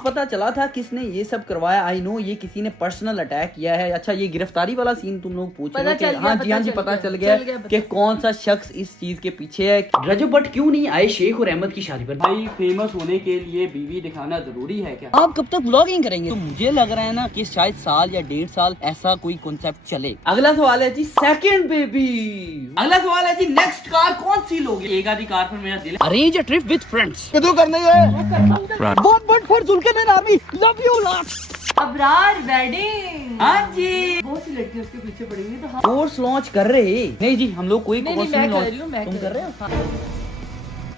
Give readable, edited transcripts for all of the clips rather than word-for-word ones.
साफ पता चला था किसने ये सब करवाया। आई नो ये किसी ने पर्सनल अटैक किया है। अच्छा ये गिरफ्तारी वाला सीन तुम लोग पूछ रहे हो कि हाँ जी पता चल गया कि कौन सा शख्स इस चीज के पीछे है। रजब भट्ट क्यों नहीं आए शेख और अहमद की शादी पर? भाई फेमस होने के लिए बीवी दिखाना जरूरी है क्या? आप कब तक व्लॉगिंग करेंगे? तो मुझे लग रहा है ना कि शायद साल या 1.5 साल ऐसा कोई कॉन्सेप्ट चले। अगला सवाल है जी सेकंड बेबी। अगला सवाल है जी नेक्स्ट कार कौन सी लोगे? एक आधी कार पर मेरा दिल है। Arrange a trip with friends. क्यों करना है? One for Zulqarnain army, love you lot. Abrar wedding. हाँ जी बहुत सी लड़कियां उसके पीछे पड़ी हुई, तो हाँ। कोर्स लॉन्च कर रहे? नहीं जी हम लोग कोई नहीं, कोर्स मैं नहीं कर रही हूँ, मैं तुम कर रहे हो? हाँ।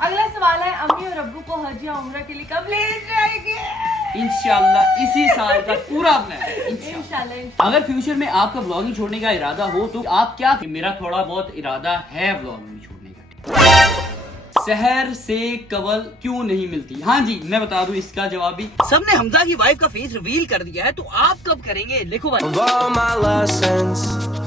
अगला सवाल है अम्मी और अब्बू को हज या उम्रा के लिए कब ले जाएंगे? इंशाल्लाह इसी साल का पूरा प्लान है इंशाल्लाह। अगर फ्यूचर में आपका ब्लॉगिंग छोड़ने का इरादा हो तो आप क्या? मेरा थोड़ा बहुत इरादा है ब्लॉगिंग छोड़ने का। शहर से कवल क्यों नहीं मिलती? हाँ जी मैं बता दूं इसका जवाब भी। सबने हमजा की वाइफ का फेस रिवील कर दिया है, तो आप कब करेंगे? लिखो भाई।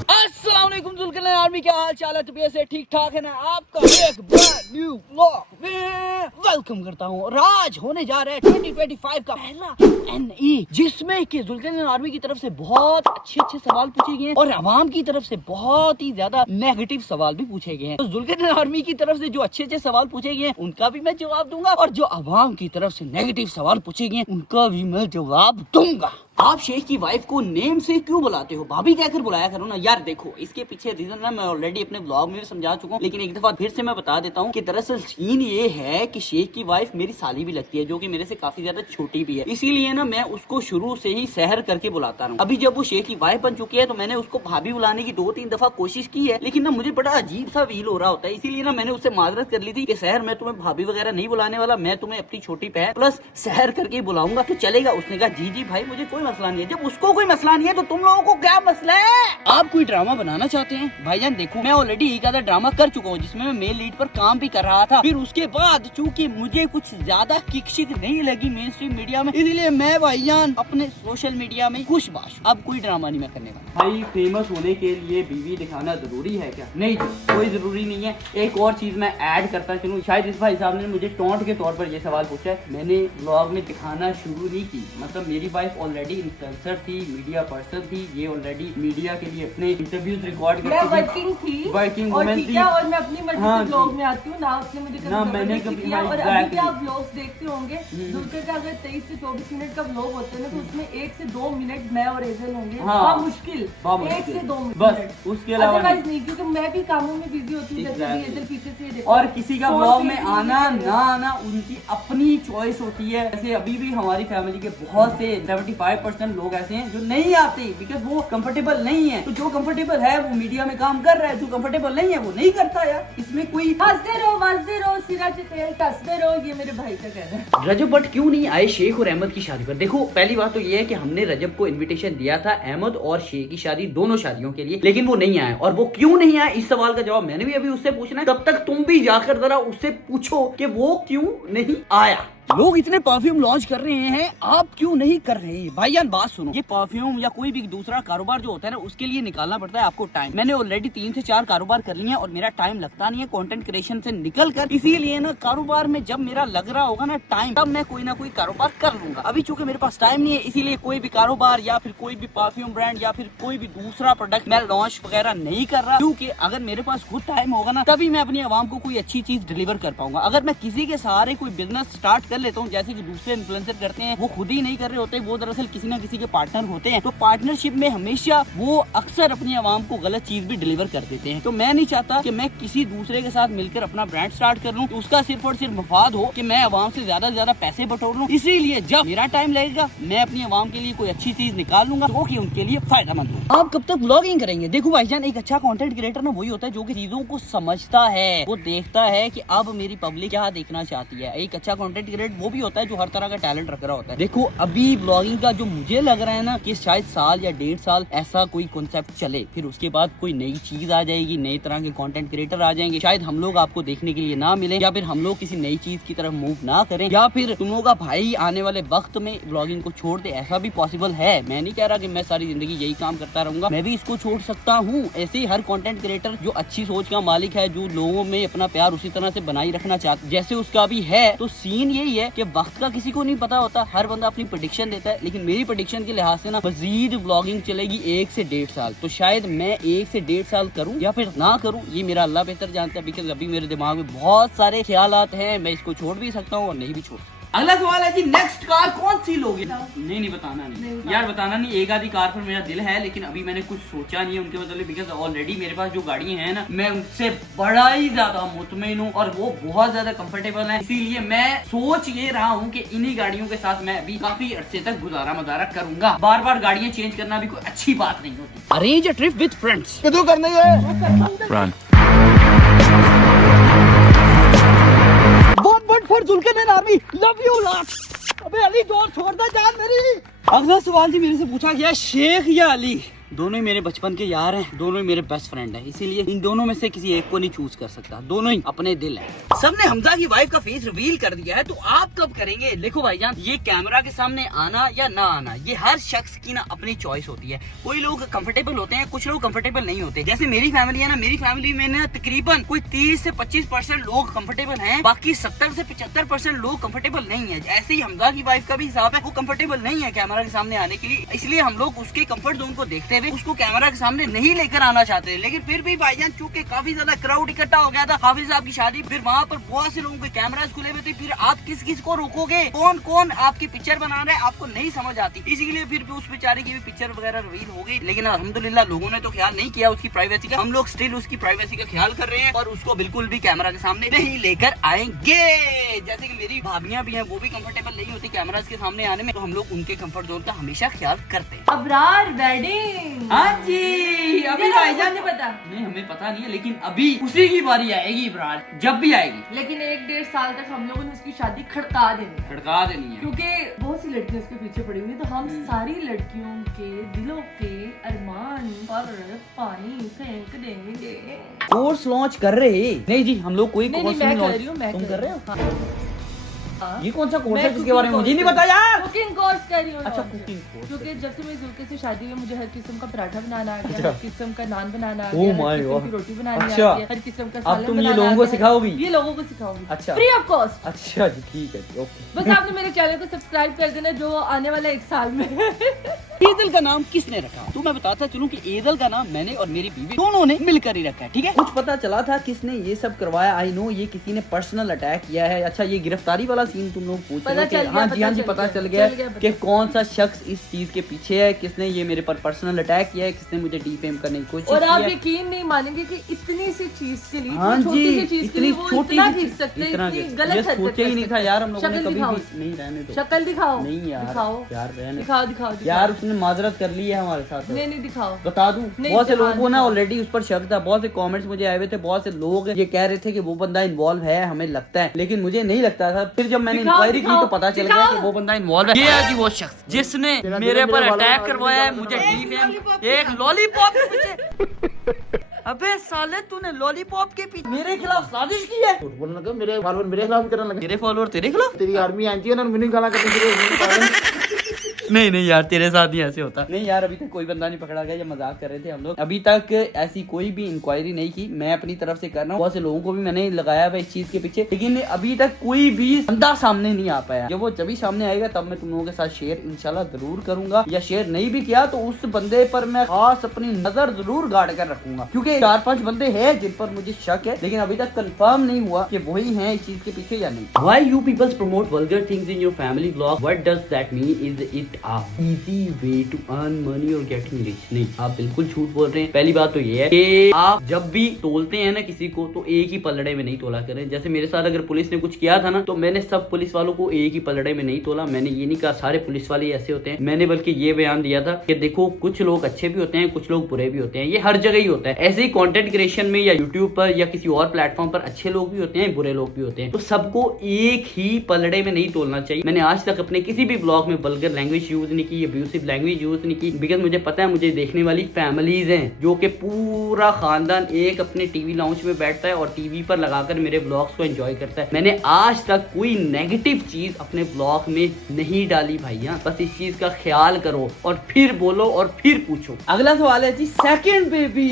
अस्सलाम वालेकुम जुल्करनैन आर्मी, क्या हाल चाल है? तबीयत से ठीक ठाक है ना? आपका एक ब्रांड न्यू व्लॉग में वेलकम करता हूँ। और आज होने जा रहा है 2025 का पहला Q&A, जिसमें कि जुल्करनैन आर्मी की तरफ से बहुत अच्छे सवाल पूछे गए हैं और अवाम की तरफ से बहुत ही ज्यादा नेगेटिव सवाल भी पूछे गए हैं। तो जुल्करनैन आर्मी की तरफ से जो अच्छे सवाल पूछे गए हैं उनका भी मैं जवाब दूंगा, और जो अवाम की तरफ से नेगेटिव सवाल पूछे गए हैं उनका भी मैं जवाब दूंगा। आप शेख की वाइफ को नेम से क्यों बुलाते हो? भाभी कहकर बुलाया करो ना यार। देखो इसके पीछे रीजन ना मैं ऑलरेडी अपने ब्लॉग में भी समझा चुका हूँ, लेकिन एक दफा फिर से मैं बता देता हूँ कि दरअसल सीन ये है कि शेख की वाइफ मेरी साली भी लगती है, जो कि मेरे से काफी ज्यादा छोटी भी है। इसीलिए ना मैं उसको शुरू से ही सहर करके बुलाता रहा। अभी जब वो शेख की वाइफ बन चुकी है तो मैंने उसको भाभी बुलाने की 2-3 दफा कोशिश की है, लेकिन ना मुझे बड़ा अजीब सा फील हो रहा होता है। इसीलिए ना मैंने उससे माजरत कर ली थी कि सहर मैं तुम्हें भाभी वगैरह नहीं बुलाने वाला, मैं तुम्हें अपनी छोटी बहन प्लस सहर करके बुलाऊंगा, तो चलेगा? उसने कहा जी भाई मुझे कोई मसला नहीं है। जब उसको कोई मसला नहीं है तो तुम लोगों को क्या मसला है? आप कोई ड्रामा बनाना चाहते हैं? भाईजान देखो मैं ऑलरेडी एक आधा ड्रामा कर चुका हूँ जिसमें मैं मेल लीड पर काम भी कर रहा था। फिर उसके बाद चूंकि मुझे कुछ ज्यादा किक शिक नहीं लगी मेन स्ट्रीम मीडिया में, इसलिए मैं भाईजान अपने सोशल मीडिया में खुश बाश। अब कोई ड्रामा नहीं मैं करने वाला। भाई फेमस होने के लिए बीवी दिखाना जरूरी है क्या? नहीं कोई जरूरी नहीं है। एक और चीज मैं ऐड करता चलूँ, शायद इस भाई साहब ने मुझे टॉन्ट के तौर पर ये सवाल पूछा है। मैंने ब्लॉग में दिखाना शुरू नहीं की, मतलब मेरी वाइफ ऑलरेडी इन्फ्लुएंसर थी, मीडिया पर्सन थी, ये ऑलरेडी मीडिया के लिए अपने इंटरव्यूज रिकॉर्ड करती थी, वर्किंग वुमेन थी, और मैं अपनी मर्जी से ब्लॉग में आती हूँ ना, उसने मुझे ना मैंने कभी। और अभी भी आप ब्लॉग्स देखते होंगे, जुल्कर का अगर 23 से 24 मिनट का ब्लॉग होता है ना, तो उसमें 1 से 2 मिनट मैं और एजल होंगे। हाँ, मुश्किल 1 से 2 मिनट बस, उसके अलावा नहीं, क्योंकि मैं भी कामों में बिजी होती हूँ, जैसे एजल पीछे से। और किसी का ब्लॉग में आना ना आना उनकी अपनी चॉइस होती है। जैसे अभी भी हमारी फैमिली के बहुत से 75% लोग ऐसे हैं जो नहीं आते बिकॉज वो कंफर्टेबल नहीं है। तो जो कंफर्टेबल है वो मीडिया में काम कर रहा है, जो कंफर्टेबल नहीं है वो नहीं करता यार। इसमें कोई हंसते रहो सिरा तेल कसते रहो, ये मेरे भाई का कहना है। रजब भट्ट क्यों नहीं आए शेख और अहमद की शादी पर? देखो पहली बात तो ये है कि हमने रजब को इनविटेशन दिया था अहमद और शेख की शादी, दोनों शादियों के लिए, लेकिन वो नहीं आए। और वो क्यों नहीं आए इस सवाल का जवाब मैंने भी अभी उससे पूछना है। तब तक तुम भी जाकर जरा उससे पूछो कि वो क्यों नहीं आया। लोग इतने परफ्यूम लॉन्च कर रहे हैं, आप क्यों नहीं कर रहे? भाईजान बात सुनो, ये परफ्यूम या कोई भी दूसरा कारोबार जो होता है ना, उसके लिए निकालना पड़ता है आपको टाइम। मैंने ऑलरेडी 3 से 4 कारोबार कर लिए हैं और मेरा टाइम लगता नहीं है कंटेंट क्रिएशन से निकल कर। इसीलिए ना कारोबार में जब मेरा लग रहा होगा ना टाइम, तब मैं कोई ना कोई कारोबार कर लूंगा। अभी चूंकि मेरे पास टाइम नहीं है, इसीलिए कोई भी कारोबार या फिर कोई भी परफ्यूम ब्रांड या फिर कोई भी दूसरा प्रोडक्ट मैं लॉन्च वगैरह नहीं कर रहा। क्योंकि अगर मेरे पास खुद टाइम होगा ना, तभी मैं अपनी आवाम को कोई अच्छी चीज डिलीवर कर पाऊंगा। अगर मैं किसी के सहारे कोई बिजनेस स्टार्ट कर लेता हूँ, जैसे कि दूसरे इन्फ्लुएंसर करते हैं, वो खुद ही नहीं कर रहे होते, वो दरअसल किसी ना किसी के पार्टनर होते हैं। तो पार्टनरशिप में हमेशा वो अक्सर अपनी आवाम को गलत चीज भी डिलीवर कर देते हैं। तो मैं नहीं चाहता कि मैं किसी दूसरे के साथ मिलकर अपना ब्रांड स्टार्ट कर लूं, तो उसका सिर्फ और सिर्फ मफाद हो कि मैं आवाम से ज्यादा पैसे बटोर लूं। इसीलिए जब मेरा टाइम लगेगा मैं अपनी आवाम के लिए कोई अच्छी चीज निकाल लूंगा जो कि उनके लिए फायदेमंद हो। आप कब तक ब्लॉगिंग करेंगे? देखो भाईजान, एक अच्छा कंटेंट क्रिएटर ना वही होता है जो कि चीजों को समझता है, वो देखता है कि अब मेरी पब्लिक क्या देखना चाहती है। एक अच्छा कंटेंट क्रिएटर वो भी होता है जो हर तरह का टैलेंट रख रहा होता है। देखो अभी ब्लॉगिंग का जो मुझे लग रहा है ना कि शायद साल या 1.5 साल ऐसा कोई कॉन्सेप्ट चले, फिर उसके बाद कोई नई चीज आ जाएगी, नई तरह के कंटेंट क्रिएटर आ जाएंगे, शायद हम लोग आपको देखने के लिए ना मिले, या फिर हम लोग किसी नई चीज की तरफ मूव ना करें, या फिर तुम लोगों का भाई आने वाले वक्त में ब्लॉगिंग को छोड़ दे। ऐसा भी पॉसिबल है। मैं नहीं कह रहा कि मैं सारी जिंदगी यही काम करता रहूंगा, मैं भी इसको छोड़ सकता हूँ। ऐसे ही हर कंटेंट क्रिएटर जो अच्छी सोच का मालिक है, जो लोगों में अपना प्यार उसी तरह से बनाई रखना चाहता जैसे उसका भी है, तो सीन यही यही है कि वक्त का किसी को नहीं पता होता, हर बंदा अपनी प्रेडिक्शन देता है, लेकिन मेरी प्रेडिक्शन के लिहाज से ना मजीद व्लॉगिंग चलेगी 1 से 1.5 साल। तो शायद मैं 1 से 1.5 साल करूं या फिर ना करूं, ये मेरा अल्लाह बेहतर जानता है। बिकॉज अभी मेरे दिमाग में बहुत सारे ख्यालात हैं, मैं इसको छोड़ भी सकता हूँ और नहीं भी छोड़ सकता। अगला सवाल है जी, नेक्स्ट कार कौन सी लोगे? नहीं बताना नहीं यार, बताना नहीं। एक आधी कार पर मेरा दिल है, लेकिन अभी मैंने कुछ सोचा नहीं है उनके मतलब। बिकॉज ऑलरेडी मेरे पास जो गाड़ी है ना, मैं उनसे बड़ा ही ज्यादा मुतमईन हूँ और वो बहुत ज्यादा कंफर्टेबल है। इसीलिए मैं सोच ये रहा हूँ कि इन्हीं गाड़ियों के साथ मैं अभी काफी अरसे तक गुजारा मजारा करूंगा। बार बार गाड़ियाँ चेंज करना भी कोई अच्छी बात नहीं होती। Arrange a trip with friends. कदू करनी है for Zulqarnain army, love you lot. अबे अली जोर छोड़ दे जान मेरी। अगला सवाल जी मेरे से पूछा गया, शेख या अली? दोनों ही मेरे बचपन के यार हैं, दोनों ही मेरे बेस्ट फ्रेंड हैं, इसीलिए इन दोनों में से किसी एक को नहीं चूज कर सकता, दोनों ही अपने दिल हैं। सबने हमजा की वाइफ का फेस रिवील कर दिया है, तो आप कब करेंगे? देखो भाईजान, ये कैमरा के सामने आना या ना आना, ये हर शख्स की ना अपनी चॉइस होती है। कोई लोग कंफर्टेबल होते हैं, कुछ लोग कंफर्टेबल नहीं होते। जैसे मेरी फैमिली है ना, मेरी फैमिली में ना तकरीबन कोई 30 से 25% लोग कंफर्टेबल हैं, बाकी 70 से 75% लोग कंफर्टेबल नहीं है। ऐसे ही हमजा की वाइफ का भी हिसाब है, वो कंफर्टेबल नहीं है कैमरा के सामने आने के लिए, इसलिए हम लोग उसके कंफर्ट जोन को देखते हुए उसको कैमरा के सामने नहीं लेकर आना चाहते। लेकिन फिर भी भाईजान, चूंकि काफी ज्यादा क्राउड इकट्ठा हो गया था हाफिज साहब की शादी, फिर वहाँ पर बहुत से लोगों के कैमरास खुले हुए थे, फिर आप किस किस को रोकोगे? कौन कौन आपकी पिक्चर बना रहा है, आपको नहीं समझ आती। इसीलिए फिर भी उस बेचारे की भी पिक्चर वगैरह रिवील हो गई। लेकिन अल्हम्दुलिल्लाह लोगों ने तो ख्याल नहीं किया उसकी प्राइवेसी का। हम लोग स्टिल उसकी प्राइवेसी का ख्याल कर रहे हैं और उसको बिल्कुल भी कैमरा के सामने नहीं लेकर आएंगे। जैसे कि मेरी भाभियां भी हैं, वो भी कंफर्टेबल नहीं होती कैमरास के सामने आने में, तो हम लोग उनके कंफर्ट जोन का हमेशा ख्याल करते हैं। अबरार वेडिंग। हाँ जी, अभी भाईजान नहीं पता, नहीं हमें पता नहीं है, लेकिन अभी उसी की बारी आएगी इब्रार, जब भी आएगी। लेकिन 1-1.5 साल तक हम लोगों ने उसकी शादी खड़का देनी है, क्योंकि बहुत सी लड़कियां उसके पीछे पड़ी हुई, तो हम सारी लड़कियों के दिलों के अरमान पर पानी फेंक देंगे। कोर्स लॉन्च कर रहे? नहीं जी, हम लोग कोई कोर्स नहीं लॉन्च। तुम कर रहे हो? ये कौन सा कोर्स है जिसके बारे में मुझे नहीं पता यार? कुकिंग कोर्स कर रही हूँ। अच्छा, कुकिंग कोर्स। क्योंकि जब से मेरी जुल्के से शादी हुई, मुझे हर किस्म का पराठा बनाना आ गया, अच्छा। हर किस्म का नान बनाना आ Oh गया, my हर किस्म God। की रोटी बनानी अच्छा। आ गया, हर किस्म का सालन अब तुम ये बनाना लोगों आ को गया। सिखाओगी? ये लोगों को सिखाऊंगी, अच्छा। Free of cost. अच्छा जी, ठीक है, ओके। बस आपने मेरे चैनल को सब्सक्राइब कर देना, जो आने वाला 1 साल में। ईदल का नाम किसने रखा? तो मैं बताता चलूं कि ईदल का नाम मैंने और मेरी बीवी दोनों ने मिलकर ही रखा है, ठीक है? कुछ पता चला था किसने ये सब करवाया? आई नो ये किसी ने पर्सनल अटैक किया है। अच्छा, ये गिरफ्तारी वाला सीन तुम लोग पूछ रहे हो कि हाँ जी पता चल गया कि कौन सा शख्स इस चीज के पीछे है, किसने ये मेरे पर पर्सनल अटैक किया है, किसने मुझे डिफेम करने की कोशिश की है। और आप यकीन नहीं मानेंगे कि इतनी सी चीज के लिए, हाँ छोटी सी चीज के लिए वो इतना चीज, घिस सकते हैं, इतना इतनी घिस- गलत ये हरकत सोचा ही नहीं था यार हम लोगों ने शक्ल कभी दिखाओ। भी। नहीं रहने दो, शक्ल दिखाओ। नहीं यार, दिखाओ यार रहने दिखाओ दिखाओ यार, उसने माजरत कर ली है हमारे साथ। नहीं दिखाओ, बता दूं, नहीं, बहुत से दिखाओ, लोगों को ना दिखाओ। ऑलरेडी उस पर शक था, बहुत से कमेंट्स मुझे आए हुए थे, बहुत से लोग ये कह रहे थे कि वो बंदा इन्वॉल्व है, हमें लगता है, लेकिन मुझे नहीं लगता था। फिर जब मैंने दिखाओ, इंक्वायरी की तो पता चल गया दिखाओ। कि वो बंदा इन्वॉल्व है। ये है जी वो शख्स जिसने मेरे पर अटैक करवाया है, मुझे एक लॉलीपॉप के पीछे। अबे साले, तूने लॉलीपॉप के पीछे मेरे खिलाफ साजिश की है। बोलने लगा मेरे फॉलोअर मेरे खिलाफ करने लगे, तेरे फॉलोअर तेरे खिलाफ? तेरी आर्मी आती है ना, मैंने गाना करने के लिए। नहीं यार, तेरे साथ ही ऐसे होता नहीं यार। अभी तक कोई बंदा नहीं पकड़ा गया, ये मजाक कर रहे थे हम लोग। अभी तक ऐसी कोई भी इंक्वायरी नहीं की, मैं अपनी तरफ से कर रहा हूँ। बहुत से लोगों को भी मैंने लगाया हुआ इस चीज के पीछे, लेकिन अभी तक कोई भी बंदा सामने नहीं आ पाया। जब वो जब भी सामने आएगा तब मैं तुम लोगों के साथ शेयर इंशाल्लाह जरूर करूंगा, या शेयर नहीं भी किया तो उस बंदे पर मैं खास अपनी नजर जरूर गाड़ कर रखूंगा, क्योंकि 4-5 बंदे हैं जिन पर मुझे शक है, लेकिन अभी तक कंफर्म नहीं हुआ कि वही हैं इस चीज के पीछे या नहीं। Why you people promote vulgar things in your family vlog? What does that mean? Is it a easy way to earn money or getting rich? नहीं, आप बिल्कुल झूठ बोल रहे हैं। पहली बात तो ये है कि आप जब भी तोलते हैं ना किसी को, तो एक ही पलड़े में नहीं तोला करें। जैसे मेरे साथ अगर पुलिस ने कुछ किया था ना, तो मैंने सब पुलिस वालों को एक ही पलड़े में नहीं तोला। मैंने ये नहीं कहा सारे पुलिस वाले ऐसे होते हैं, मैंने बल्कि ये बयान दिया था कि देखो कुछ लोग अच्छे भी होते हैं, कुछ लोग बुरे भी होते हैं, ये हर जगह ही होता है। ऐसे ही कंटेंट क्रिएशन में या यूट्यूब पर या किसी और प्लेटफॉर्म पर अच्छे लोग भी होते हैं, बुरे लोग भी होते हैं, तो सबको एक ही पलड़े में नहीं तोलना चाहिए। मैंने आज तक अपने किसी भी ब्लॉग में वल्गर लैंग्वेज यूज नहीं की, अब्यूसिव लैंग्वेज यूज नहीं की, बिकॉज मुझे पता है मुझे देखने वाली फैमिलीज हैं जो कि पूरा खानदान एक अपने टीवी लाउंज में बैठता है और टीवी पर लगाकर मेरे ब्लॉग्स को एंजॉय करता है। मैंने आज तक कोई नेगेटिव चीज अपने ब्लॉग में नहीं डाली भाइयां, बस इस चीज का ख्याल करो और फिर बोलो और फिर पूछो। अगला सवाल है जी, second baby.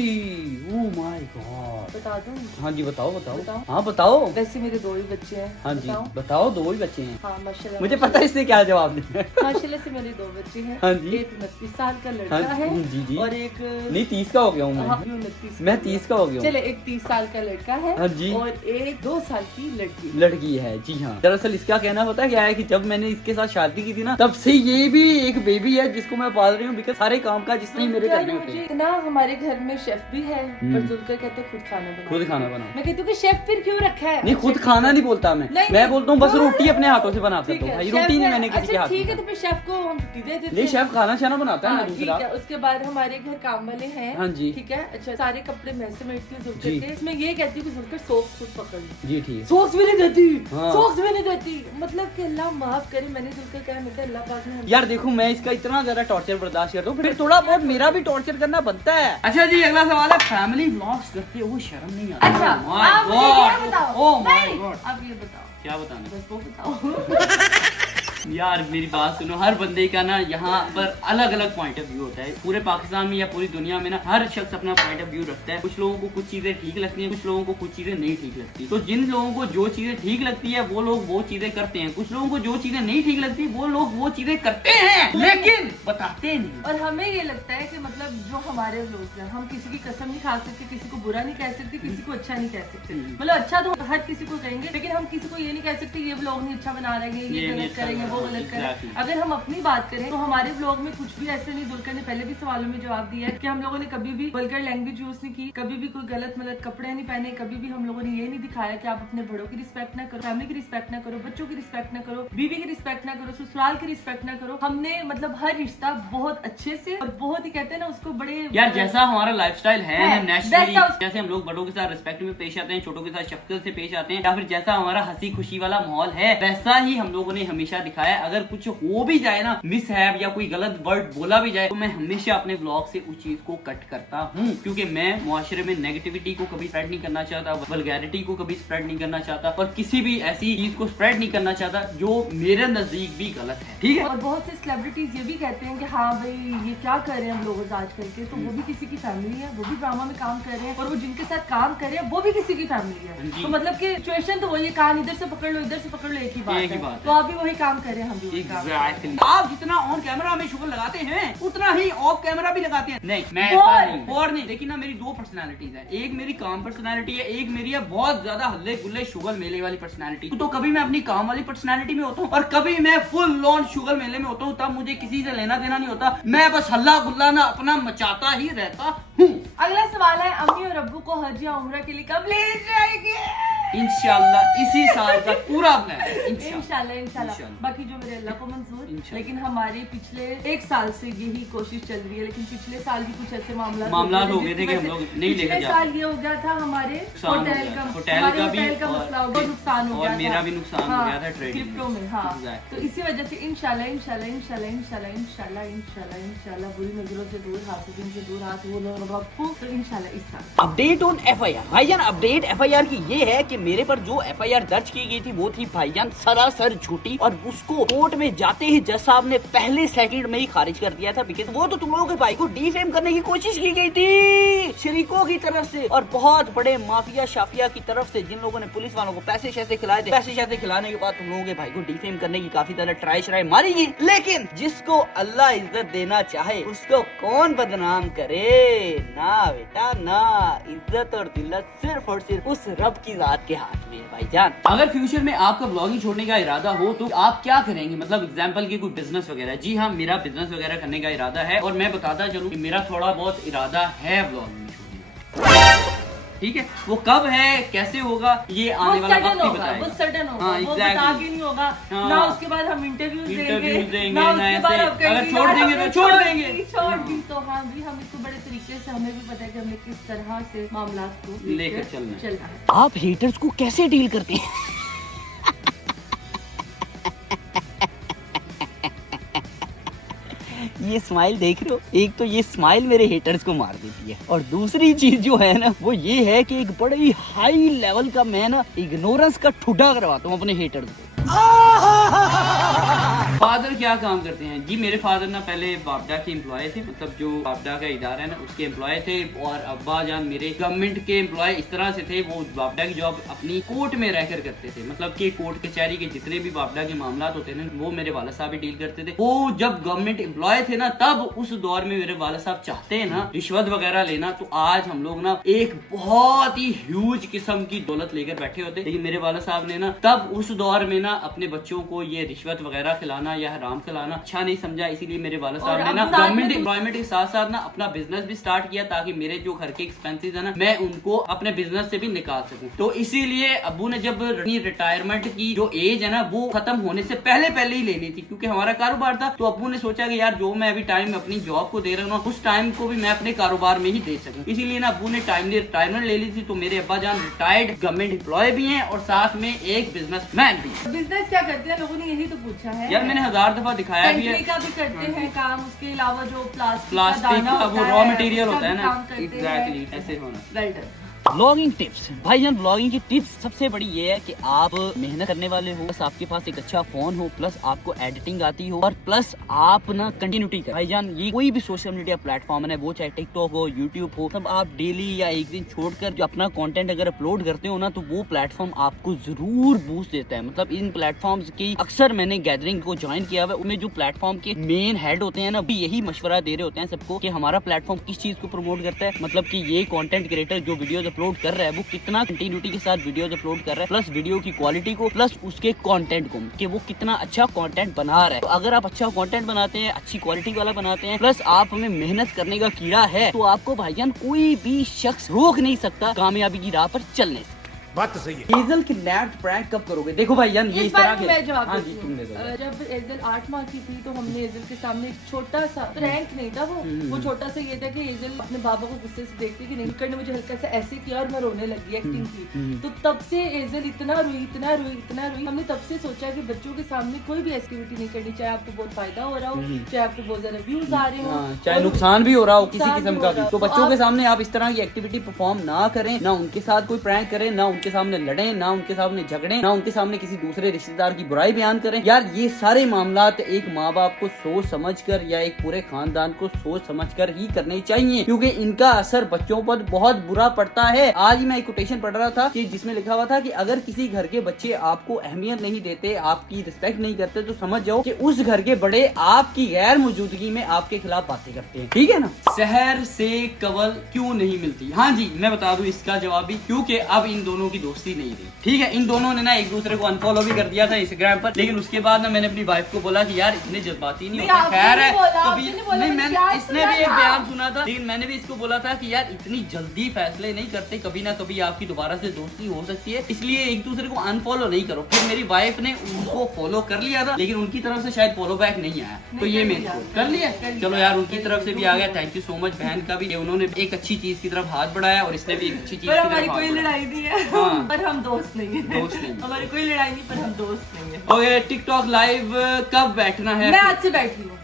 Oh my God, बता दूं? हाँ जी बताओ बताओ बताओ? हाँ बताओ। वैसे मेरे 2 ही बच्चे हैं। हाँ जी बताओ? बताओ, 2 ही बच्चे हैं। हाँ माशाल्लाह। मुझे पता है इससे क्या जवाब देना है। माशाल्लाह से मेरे 2 बच्चे हैं। हाँ जी। एक 29 साल का लड़का हाँ है जी जी। और एक नहीं 30 का हो गया हूँ हाँ, मैं। 29 मैं 30 का हो गया हूँ। चले, एक 30 साल का लड़का है हाँ जी। और एक 2 साल की लड़की। लड़की है जी हाँ। दरअसल इसका कहना पता क्या है कि जब मैंने इसके साथ शादी की थी ना, तब से ये भी एक बेबी है जिसको मैं पाल रही हूँ, बिकॉज सारे काम का जिसने मेरे करने होते हैं। ना हमारे घर में शेफ भी है पर जुल्कर कहते हैं खुद खाना बनाओ। खुद खाना बनाओ। मैं कहती हूँ कि शेफ फिर क्यों रखा है? नहीं खुद खाना नहीं बोलता मैं बोलता हूँ बस रोटी अपने हाथों से बना सकता हूँ भाई, रोटी नहीं मैंने किसी के हाथ ठीक है, में। तो फिर शेफ को हम छुट्टी दे देते नहीं हैं। शेफ खाना शाना बनाता है ना ठीक दूसरा। है, उसके बाद हमारे घर काम वाले हैं। हाँ जी। ठीक है, अच्छा सारे कपड़े मैं समेटती हूँ जुल्कर जी। के। इसमें ये कहती हूँ कि जुल्कर सॉक्स खुद पकड़ लो। जी ठीक है। सॉक्स भी नहीं देती। हाँ। सॉक्स भी नहीं देती, मतलब कि अल्लाह माफ करे। मैंने जुल्कर कहा, मैं अल्लाह पाक ने यार देखो मैं इसका इतना ज्यादा टॉर्चर बर्दाश्त करता हूँ, फिर थोड़ा बहुत मेरा भी टॉर्चर करना बनता है। अच्छा जी अगला सवाल है, फैमिली व्लॉग्स करते हो शर्म नहीं आती? अच्छा Oh my आप मुझे God! ये बताओ। Oh my नहीं, God! आप ये बताओ। क्या बताना? बस वो बताओ। यार मेरी बात सुनो, हर बंदे का ना यहाँ पर अलग अलग पॉइंट ऑफ व्यू होता है। पूरे पाकिस्तान में या पूरी दुनिया में ना हर शख्स अपना पॉइंट ऑफ व्यू रखता है। कुछ लोगों को कुछ चीजें ठीक लगती हैं, कुछ लोगों को कुछ चीजें नहीं ठीक लगती। तो जिन लोगों को जो चीजें ठीक लगती है वो लोग वो चीजें करते हैं, कुछ लोगों को जो चीजें नहीं ठीक लगती वो लोग वो चीजें करते हैं लेकिन बताते नहीं। और हमें ये लगता है कि मतलब जो हमारे लोग हैं, हम किसी की कसम नहीं खा सकते, किसी को बुरा नहीं कह सकते, किसी को अच्छा नहीं कह सकते। मतलब अच्छा तो हर किसी को कहेंगे, लेकिन हम किसी को ये नहीं कह सकते ये ब्लॉग नहीं अच्छा बना रहे हैं, ये गलत करेंगे, वो गलत करेंगे। अगर हम अपनी बात करें तो हमारे ब्लॉग में कुछ भी ऐसे नहीं, जुल्कर ने पहले भी सवालों में जवाब दिया है कि हम लोगों ने कभी भी वल्गर लैंग्वेज यूज नहीं की, कभी भी कोई गलत मतलब कपड़े नहीं पहने, कभी भी हम लोगों ने ये नहीं दिखाया कि आप अपने बड़ों की रिस्पेक्ट ना करो, फैमिली की रिस्पेक्ट ना करो, बच्चों की रिस्पेक्ट ना करो, बीवी की रिस्पेक्ट ना करो, ससुराल की रिस्पेक्ट ना करो। हमने मतलब हर रिश्ता बहुत अच्छे से और बहुत ही कहते हैं ना उसको बड़े यार जैसा हमारा लाइफस्टाइल है ना नेचुरली, वैसा जैसे हम लोग बड़ों के साथ रिस्पेक्ट में पेश आते हैं, छोटों के साथ शक्ल से पेश आते हैं, या फिर जैसा हमारा हंसी खुशी वाला माहौल है वैसा ही हम लोगों ने हमेशा दिखाया। अगर कुछ हो भी जाए ना, मिस है या कोई गलत वर्ड बोला भी जाए, तो मैं हमेशा अपने व्लॉग से उस चीज को कट करता हूँ, क्योंकि मैं मुआशरे में नेगेटिविटी को कभी स्प्रेड नहीं करना चाहता, वल्गैरिटी को कभी स्प्रेड नहीं करना चाहता और किसी भी ऐसी चीज को स्प्रेड नहीं करना चाहता जो मेरे नजदीक भी गलत है। ठीक है। और बहुत से सेलिब्रिटीज ये भी कहते हैं कि हाँ भाई ये क्या कर रहे हैं हम लोग आजकल के, तो वो भी किसी की फैमिली है, वो भी ड्रामा में काम कर रहे हैं और वो जिनके साथ काम कर रहे हैं वो भी किसी की फैमिली है। तो मतलब कि सिचुएशन तो वही, कान इधर से पकड़ लो इधर से पकड़ लो, एक ही बात है। तो आप भी वही काम कर रहे हैं, हम भी वही काम कर रहे हैं। आप जितना ऑन कैमरा में शुगर लगाते हैं उतना ही ऑफ कैमरा भी लगाते हैं। नहीं मैं ऐसा नहीं और नहीं, लेकिन ना मेरी 2 पर्सनालिटीज है, एक मेरी काम पर्सनालिटी है, एक मेरी है बहुत ज्यादा हल्ले गुल्ले शुगर मेले वाली पर्सनालिटी। तो कभी मैं अपनी काम वाली पर्सनालिटी में होता हूँ और कभी मैं फुल लॉन शुगर मेले में होता हूँ, तब मुझे किसी से लेना देना नहीं होता, मैं बस हल्ला गुल्ला ना अपना मचाता ही रहता हूँ। अगला सवाल है, अम्मी और अब्बू को हज या उम्रा के लिए कब ले जाएंगे? इंशाल्लाह इसी साल का पूरा प्लान है। इंशाल्लाह। बाकी जो मेरे अल्लाह को मंजूर, लेकिन हमारे पिछले 1 साल से यही कोशिश चल रही है, लेकिन पिछले साल भी कुछ ऐसे मामला हो गए थे कि हम लोग नहीं लेकर जा। साल ये हो गया था हमारे होटल का मसला हो गया, नुकसान हो गया, और मेरा भी नुकसान हो गया था क्रिप्टो में। हाँ, तो इसी वजह से इंशाल्लाह बुरी नजरों से दूर, हासिदीन से दूर, हाथ वो लोग रखो, तो इंशाल्लाह इस साल। अपडेट ऑन FIR भाईजान, अपडेट FIR की ये है कि मेरे पर जो FIR दर्ज की गई थी वो थी भाईजान सरासर झूठी, और उसको कोर्ट में जाते ही जज साहब ने पहले सेकंड में ही खारिज कर दिया था, बिकॉज वो तो तुम लोगों के भाई को डिफेम करने की कोशिश की गई थी शरीकों की तरफ से और बहुत बड़े माफिया शाफिया की तरफ से, जिन लोगों ने पुलिस वालों को पैसे शैसे खिलाए थे। पैसे शैसे खिलाने के बाद तुम लोगों के भाई को डिफेम करने की काफी ज्यादा ट्राई शराई मारी गई, लेकिन जिसको अल्लाह इज्जत देना चाहे उसको कौन बदनाम करे? ना बेटा ना, इज्जत और दिल्लत सिर्फ और सिर्फ उस रब की जात के हाथ में है भाईजान। अगर फ्यूचर में आपका ब्लॉगिंग छोड़ने का इरादा हो तो आप क्या करेंगे? मतलब एग्जांपल की कोई बिजनेस वगैरह। जी हाँ, मेरा बिजनेस वगैरह करने का इरादा है और मैं बताता चलूं कि मेरा थोड़ा बहुत इरादा है ब्लॉगिंग छोड़ने का। ठीक है, वो कब है कैसे होगा ये आने वाला वक्त ही बताएगा। वो सडन होगा, हाँ, वो बता के नहीं होगा। हाँ, ना उसके बाद हम इंटरव्यूज देंगे, ना उसके बाद आप अगर छोड़ देंगे तो छोड़ देंगे। छोड़ दी तो हाँ भी, हम इसको बड़े तरीके से, हमें भी पता है कि हमें किस तरह से मामला को लेकर चलना है। आप हेटर्स को कैसे डील करते हैं? ये स्माइल देख रहे हो, एक तो ये स्माइल मेरे हेटर्स को मार देती है, और दूसरी चीज जो है ना वो ये है कि एक बड़े ही हाई लेवल का मैं ना इग्नोरेंस का ठुड्डा करवाता हूँ अपने हेटर्स को। फादर क्या काम करते हैं जी? मेरे फादर ना पहले बापडा के एम्प्लॉय थे, मतलब जो बापडा का इदारा है ना उसके एम्प्लॉय थे। और अब्बा जान मेरे गवर्नमेंट के एम्प्लॉय इस तरह से थे, वो बापडा की जॉब अपनी कोर्ट में रहकर करते थे, मतलब कि कोर्ट कचहरी के जितने भी बापडा के मामला होते थे वो मेरे वाला साहब ही डील करते थे। वो जब गवर्नमेंट एम्प्लॉय थे ना तब उस दौर में मेरे वाला साहब चाहते हैं ना रिश्वत वगैरह लेना, तो आज हम लोग ना एक बहुत ही ह्यूज किस्म की दौलत लेकर बैठे होते। लेकिन मेरे वाला साहब ने ना तब उस दौर में ना अपने बच्चों को ये रिश्वत वगैरह खिलाना या हराम खिलाना अच्छा नहीं समझा, इसीलिए मेरे वाला साहब ने ना गवर्नमेंट एम्प्लॉयमेंट के साथ साथ ना अपना बिजनेस भी स्टार्ट किया ताकि मेरे जो घर के एक्सपेंसेस है ना मैं उनको अपने बिजनेस से भी निकाल सकूं। तो इसीलिए अब्बू ने जब रिटायरमेंट की जो एज है ना वो खत्म होने से पहले ही लेनी थी, क्योंकि हमारा कारोबार था। तो अब्बू ने सोचा कि यार जो मैं अभी टाइम अपनी जॉब को दे रहा हूँ उस टाइम को भी मैं अपने कारोबार में ही दे सकूं, इसीलिए ना अब्बू ने टाइमली रिटायरमेंट ले ली थी। तो मेरे अब्बा जान रिटायर्ड गवर्नमेंट एम्प्लॉय भी हैं और साथ में एक बिजनेसमैन भी है। बिजनेस क्या करते हैं लोगों ने यही तो पूछा है यार मैंने 1000 दफा दिखाया भी है। का भी करते हैं काम, उसके अलावा जो प्लास्टिक का वो रॉ मटेरियल होता है ना, एग्जैक्टली ऐसे होना। Well done. ब्लॉगिंग टिप्स भाईजान, ब्लॉगिंग की टिप्स सबसे बड़ी ये है कि आप मेहनत करने वाले हो, प्लस आपके पास एक अच्छा फोन हो, प्लस आपको एडिटिंग आती हो, और प्लस आप ना कंटिन्यूटी कर। भाईजान ये कोई भी सोशल मीडिया प्लेटफॉर्म है, वो चाहे टिकटॉक हो, यूट्यूब हो, तब आप डेली या एक दिन छोड़कर जो अपना कंटेंट अगर अपलोड करते हो ना तो वो प्लेटफॉर्म आपको जरूर बूस्ट देता है। मतलब इन प्लेटफॉर्म्स की अक्सर मैंने गैदरिंग को ज्वाइन किया हुआ, उनमें जो प्लेटफॉर्म के मेन हेड होते हैं ना भी यही मशवरा दे रहे होते हैं सबको कि हमारा प्लेटफॉर्म किस चीज को प्रमोट करता है, मतलब कि ये कंटेंट क्रिएटर जो वीडियोस अपलोड कर रहा है वो कितना कंटिन्यूटी के साथ वीडियोस अपलोड कर रहा है, प्लस वीडियो की क्वालिटी को, प्लस उसके कंटेंट को कि वो कितना अच्छा कंटेंट बना रहा है। तो अगर आप अच्छा कंटेंट बनाते हैं, अच्छी क्वालिटी वाला बनाते हैं, प्लस आप हमें मेहनत करने का कीड़ा है, तो आपको भाईजान कोई भी शख्स रोक नहीं सकता कामयाबी की राह पर चलने से। बात तो सही है। हेजल किडनैप्ड प्रैंक कब करोगे? देखो भाई यार ये इस तरह के मैं जवाब हाँ जी देती तुम दे हूँ। दो। जब हेजल 8 माह की थी तो हमने हेजल के सामने एक छोटा सा प्रैंक नहीं था वो छोटा सा ये था कि हेजल अपने बाबा को गुस्से से देखती कि नहीं ने मुझे हल्का सा ऐसे किया और मैं रोने लगी, एक्टिंग की। तो तब से हेजल इतना रोई। हमने तब से सोचा कि बच्चों के सामने कोई भी एक्टिविटी नहीं करनी, चाहे आपको बहुत फायदा हो रहा हो, चाहे आपको बहुत ज्यादा व्यूज आ रहे हो, चाहे नुकसान भी हो रहा हो किसी किस्म का भी, तो बच्चों के सामने आप इस तरह की एक्टिविटी परफॉर्म ना करें, ना उनके साथ कोई प्रैंक करें, ना उनके सामने लड़ें, ना उनके सामने झगड़े, ना उनके सामने किसी दूसरे रिश्तेदार की बुराई बयान करें। यार ये सारे मामलात एक माँ बाप को सोच समझकर या एक पूरे खानदान को सोच समझकर ही करने चाहिए, क्योंकि इनका असर बच्चों पर बहुत बुरा पड़ता है। आज ही मैं एक कोटेशन पढ़ रहा था कि जिसमें लिखा हुआ था कि अगर किसी घर के बच्चे आपको अहमियत नहीं देते, आपकी रिस्पेक्ट नहीं करते, तो समझ जाओ कि उस घर के बड़े आपकी गैर मौजूदगी में आपके खिलाफ बातें करते हैं। ठीक है ना? शहर से कवल क्यों नहीं मिलती? हाँ जी मैं बता दूं इसका जवाब भी, क्योंकि अब इन दोनों की दोस्ती नहीं रही। ठीक है, इन दोनों ने ना एक दूसरे को अनफॉलो भी कर दिया था इंस्टाग्राम पर, लेकिन उसके बाद ना मैंने अपनी वाइफ को बोला कि यार इतने जज्बाती नहीं होते। खैर है कभी नहीं, मैंने इसने भी एक बयान सुना था, लेकिन मैंने भी इसको बोला था कि यार इतनी जल्दी फैसले नहीं करते, कभी ना कभी आपकी दोबारा से दोस्ती हो सकती है, इसलिए एक दूसरे को अनफॉलो नहीं करो। फिर मेरी वाइफ ने उनको फॉलो कर लिया था, लेकिन उनकी तरफ से शायद फॉलो बैक नहीं आया, तो ये मैंने कर लिया। चलो यार उनकी तरफ से भी आ गया, थैंक यू सो मच बहन का भी, उन्होंने एक अच्छी चीज की तरफ हाथ बढ़ाया और इसने भी एक अच्छी चीज की तरफ। कोई लड़ाई नहीं है पर हम दोस्त नहीं है, हमारी कोई लड़ाई नहीं पर हम दोस्त नहीं है। ओके टिकटॉक लाइव कब बैठना है? मैं आज से बैठी हूँ।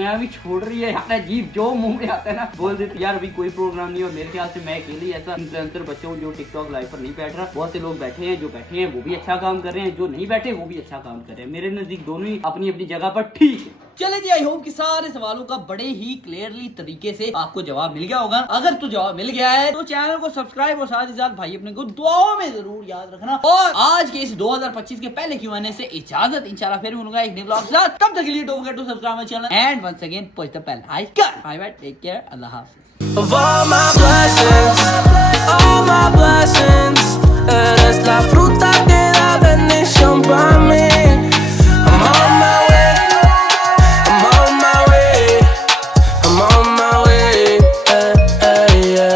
अभी छोड़ रही है यार, अजीब जो मुंह में आता है ना बोल देती यार अभी कोई प्रोग्राम नहीं, और मेरे ख्याल से मैं अकेली ऐसा इन्फ्लुएंसर बच्चों जो टिकटॉक लाइव पर नहीं बैठ रहा। बहुत से लोग बैठे हैं, जो बैठे हैं वो भी अच्छा काम कर रहे हैं, जो नहीं बैठे वो भी अच्छा काम कर रहे हैं। मेरे नजदीक दोनों ही अपनी अपनी जगह पर ठीक है। चले जी, आई होप कि सारे सवालों का बड़े ही क्लियरली तरीके से आपको जवाब मिल गया होगा। अगर तो जवाब मिल गया है तो चैनल को सब्सक्राइब और साथ ही साथ भाई अपने को दुआओं में जरूर याद रखना। और आज के इस 2025 के पहले Q&A से इजाजत, इंशाल्लाह फिर मिलूंगा एक नए ब्लॉग के साथ। तब तक के लिए don't forget to subscribe my channel and once again push the bell icon. Bye bye, take care, Allah हाफिज। Of all my blessings, eres la fruta que da bendición para mí.